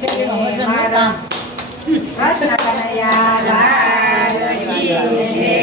મારા કૃષ્ણ કનૈયા લાલ કી જય.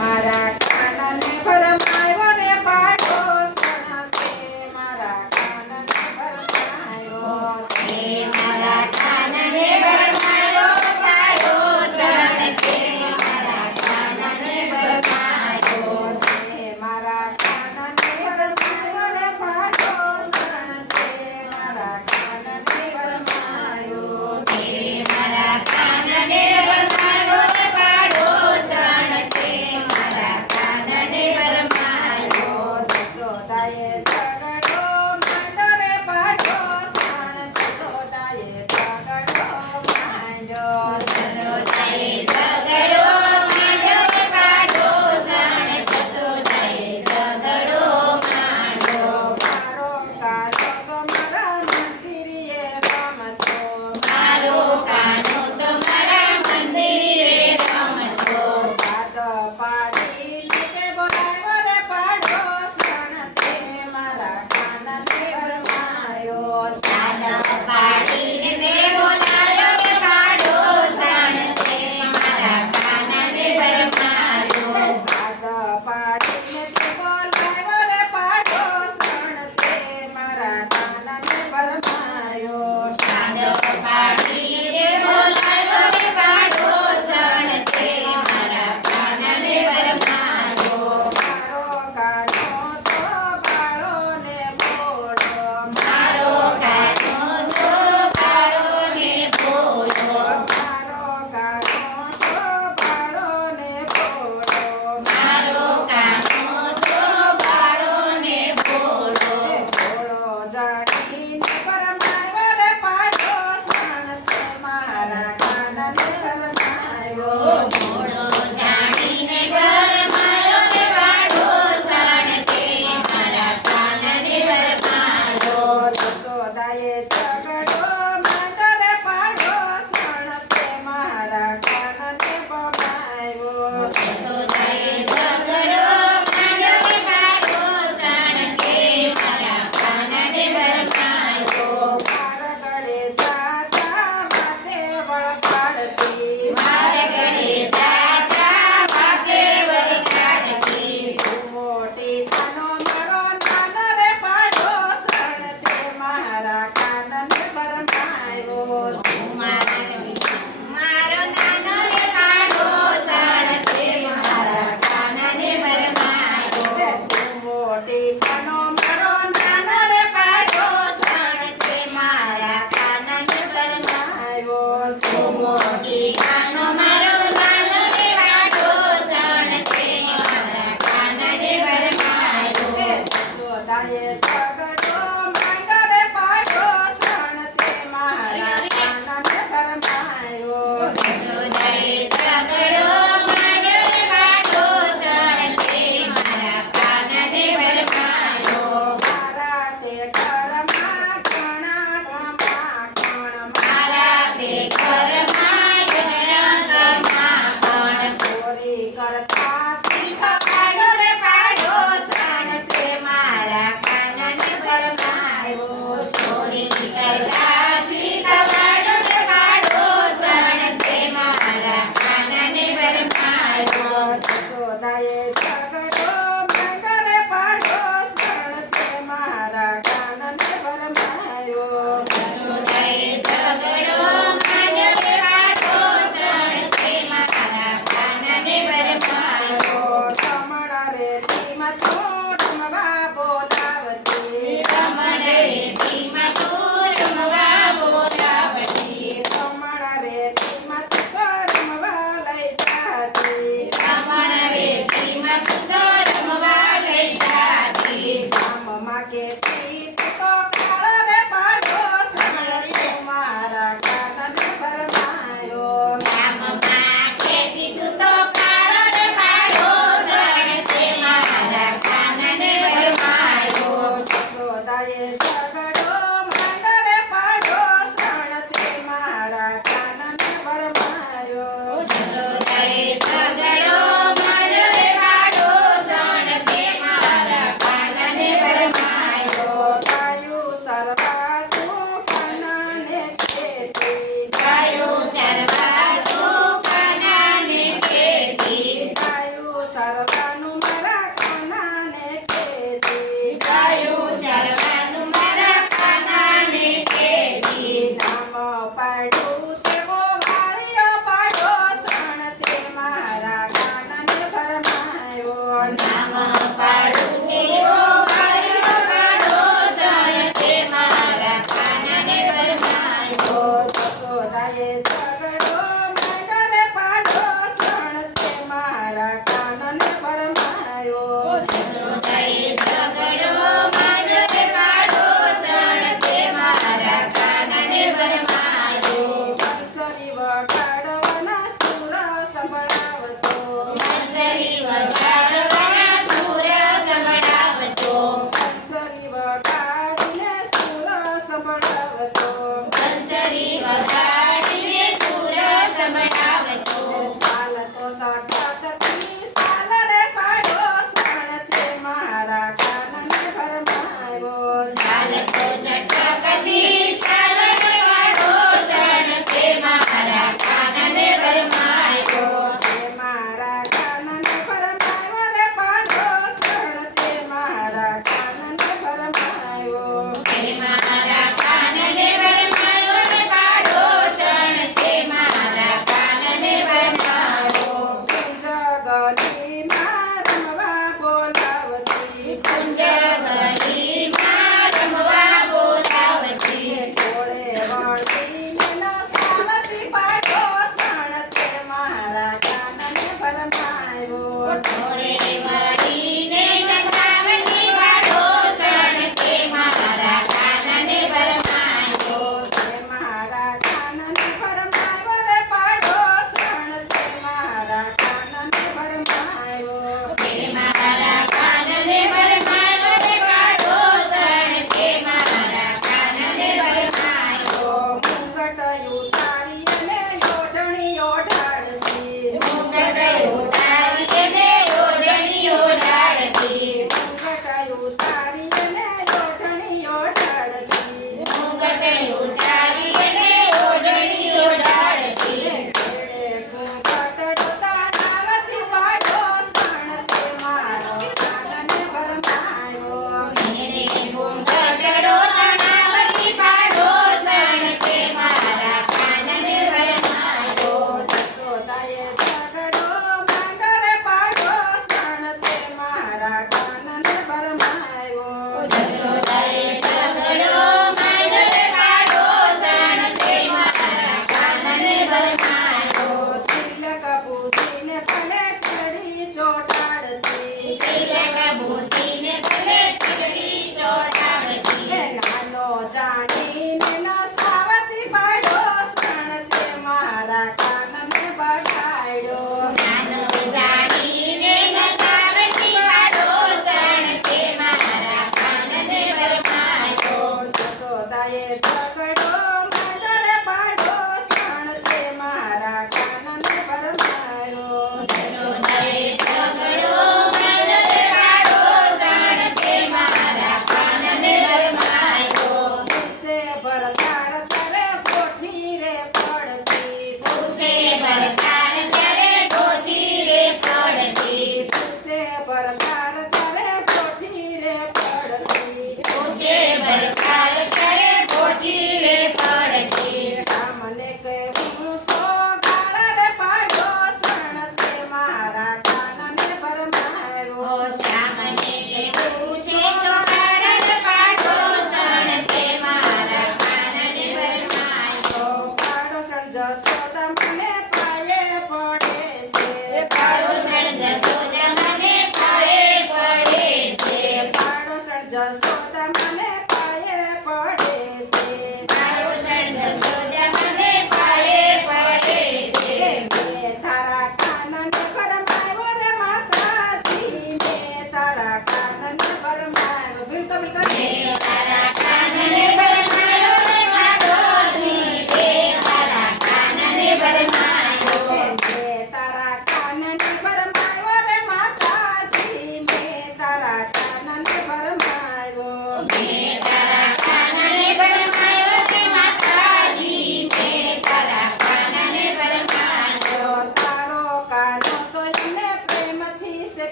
મારા કાનને ભરમાયો ને પાડોશણ તે મારા કાનને ભરમાયો તે મારા કાનને ભરમાયો પાડોશણ તે મારા કાનને ભરમાયો તે મારા કાનને ભરમાયો ને પાડોશણ તે મારા કાનને ભરમાયો તે મારા કાનને ભરમાયો ને પાડોશણ તે મારા કાનને ભરમાયો. જશોદાએ ઝઘડો માંડ્યો રે પાડોશણ જશોદાએ ઝઘડો માંડ્યો જશોદાએ ઝઘડો માંડ્યો રે પાડોશણ જશોદાએ ઝઘડો માંડ્યો. મારો કાનો તો મારા મંદિરે રમતો મારો કાનો તો મારા મંદિરે રમતો સાદ પાડી લીધે બોલાવ્યો રે પાડોશણ તે મારા કાનને ભરમાયો સાદ પાડી લીધે બોલાવ્યો રે પાડોશણ તે મારા કાનને ભરમાયો સાદ પાડીને તે બોલાવ્યો રે પાડોશણ તે મારા કાનને ભરમાયો સાદ પાડીને બોલાવ્યો રે પાડોશણ તે મારા કાનને ભરમાયો. મારો કાનો તો બાળો ને બોલો મારો કાનો તો બાળો ને બોલો મારો કાનો તો બાળો ને બોલો મારો કાનો તો બાળો ને બોલો બોલો જાગીને ભરમાયો રે પાડોશણ તે મારા કાનને ભરમાયો બોલો જાણીને ભરમાયો રે પાડોશણ તે મારા કાનને ભરમાયો. જશોદાએ ઝઘડો માંડ્યો રે પાડોશણ તે મારા કાનને ભરમાયો જશોદાએ ઝઘડો માંડ્યો રે પાડોશણ તે મારા કાનને ભરમાયો. મારા ગળે જાતા માથે વળ પાડતી મારા ગળે જાતા માથે વળ પાડતી તું મોટી કાનો મારો નાનો રે પાડોશણ તે મારા કાનને ભરમાયો તું મારો નાનો રે પાડોશણ તે મારા કાનને ભરમાયો તું મોટી કાનો મારો નાનો રે પાડોશણ તે મારા કાનને ભરમાયો તું મોટી કાનો મારો નાનો રે પાડોશણ તે મારા કાનને ભરમાયો. જશોદાએ ઝઘડો માંડ્યો રે પાડોશણ તે મારા કાનને ભરમાયો જશોદાએ ઝઘડો માંડ્યો રે પાડોશણ તે મારા કાનને ભરમાયો. મારા તે ઘરમાં ઘણા ગમા મારા તે ઘરમાં ઘણા ગમા ચોરી કરતા શીખવાડ્યો રે પાડોશણ તે મારા કાનને ભરમાયો ચોરી કરતા શીખવાડ્યો રે પાડોશણ તે મારા કાનને ભરમાયો. જશોદાએ ઝઘડો માંડ્યો રે પાડોશણ તે મારા કાનને ભરમાયો જશોદાએ ઝઘડો માંડ્યો રે પાડોશણ તે મારા કાનને ભરમાયો. રમણ રેતીમાં તું રમવા બોલાવતી રમણ રેતીમાં તું રમવા બોલાવતી રમણ રેતીમાં તું રમવા લઈ જાતી રમણ રેતીમાં તું રમવા લઈ જાતી ગામમાં કેતી તું તો કાળો રે પાડોશણ તે મારા કાનને ભરમાયો ગામમાં કેતી તું તો કાળો રે પાડોશણ તે મારા કાનને ભરમાયો. જશોદાએ ઝઘડો માંડ્યો રે પાડોશણ તે મારા કાનને ભરમાયો જશોદાએ ઝઘડો માંડ્યો રે પાડોશણ તે મારા કાનને ભરમાયો. ગાયું સરવા તું વગાડતો બંસરી વગાડીને સુર સંભળાવતો સાલ તો સટકતી સાલ રે પાડો સણથી મારા કાનને ભરમાયો સાલ તો